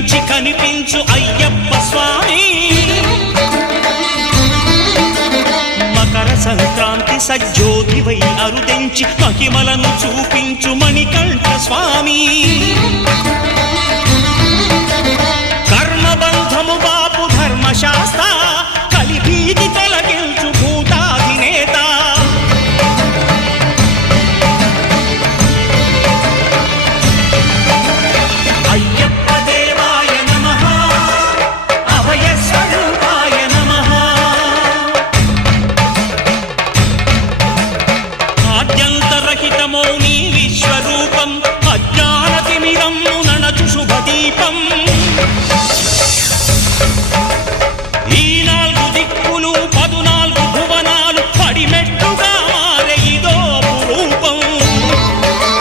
కనిపించి కనిపించు అయ్యప్ప స్వామి మకర సంక్రాంతి సజ్జోతివై అరుదెంచి మహిమలను చూపించు మణికంఠ స్వామి కర్మబంధము బాపు ధర్మశాస్త్ర కలిభీతి తొలగించు భూతాధినేత అయ్యప్ప దేవాయ నమః అభయ స్వరూపాయ నమః ఆద్యంతరహితమౌ నీ విశ్వరూపం